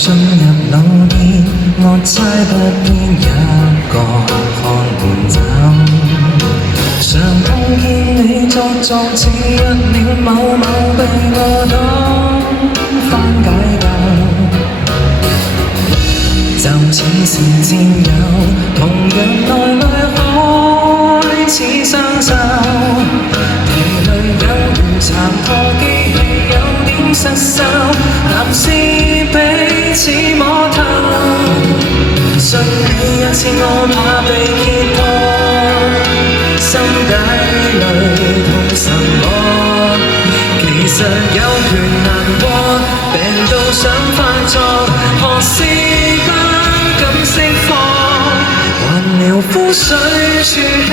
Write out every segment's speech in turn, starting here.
進入腦電，我猜不偏一個看門檻。常碰見你作似一了某某被我當番解救，就似是戰友，同樣來來開始相守。疲累有如殘破機器，有點失手，男士彼此摸透。信你一次我怕被揭破，心底裏痛什麼？其實有權難過，病到想犯錯，何時不敢釋放？還療膚水處起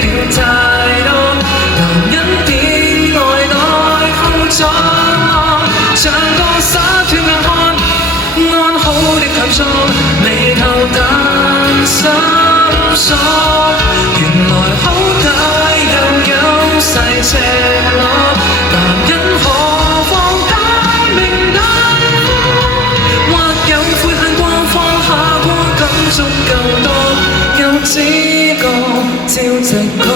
了太多，男人偏愛內控咗我，像個灑脫硬漢，安好的強壯，眉頭但心鎖。原來好歹又有細赤裸，男人何況大名大方，或有悔恨過，放下過，感觸更多，又只覺照直講。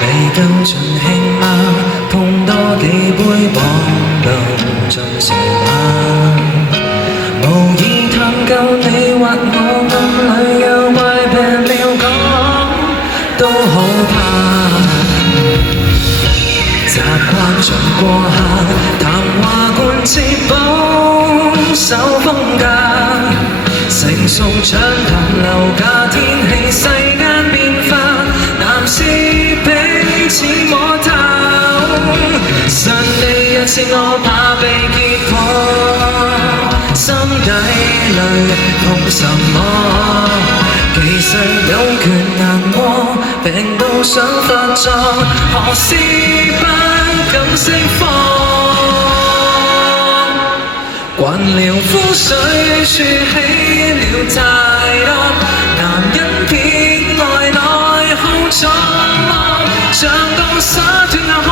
未夠盡興嗎？碰多幾杯綁到盡成晚，無意探究你或我暗裏有怪病了講都好怕。習慣盡過客，談話貫徹保守風格，成熟暢談樓價天氣世間變化，男士彼此摸透。信你一次我怕被揭破，心底裏痛什麼？其實有權難過，病到想發作，何時不敢釋放？慣了膚水處起了太多，男人偏愛內控咗我，像個灑脫硬漢，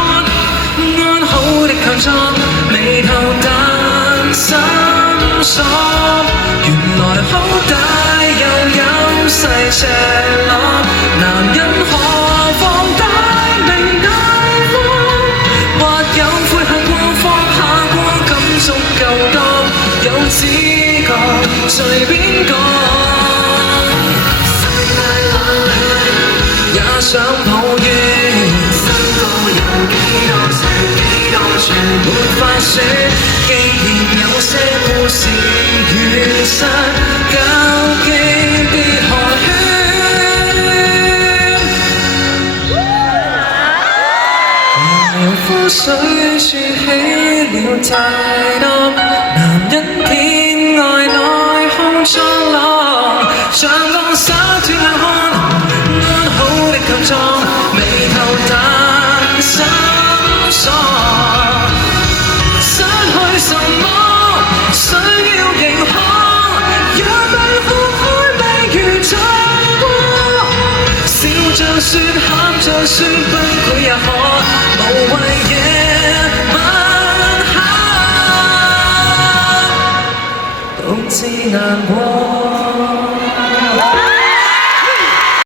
安好的強壯，眉頭但心鎖。原來好歹又有細赤裸，男人何況大名大方，或有悔恨過，放下過，感觸夠多，有知覺隨便講。也想抱怨，生過有幾多情幾多處，沒法說。既然有些故事現實，究竟別寒暄。慣了膚水處起了太多，男人偏愛內控咗我，像個灑脫硬漢，安好的強壯，眉頭但心鎖。失去什麼？需要認可，若被哭開未如錯過，笑着說，喊着說，崩潰也可，無謂夜晚黑獨自難過。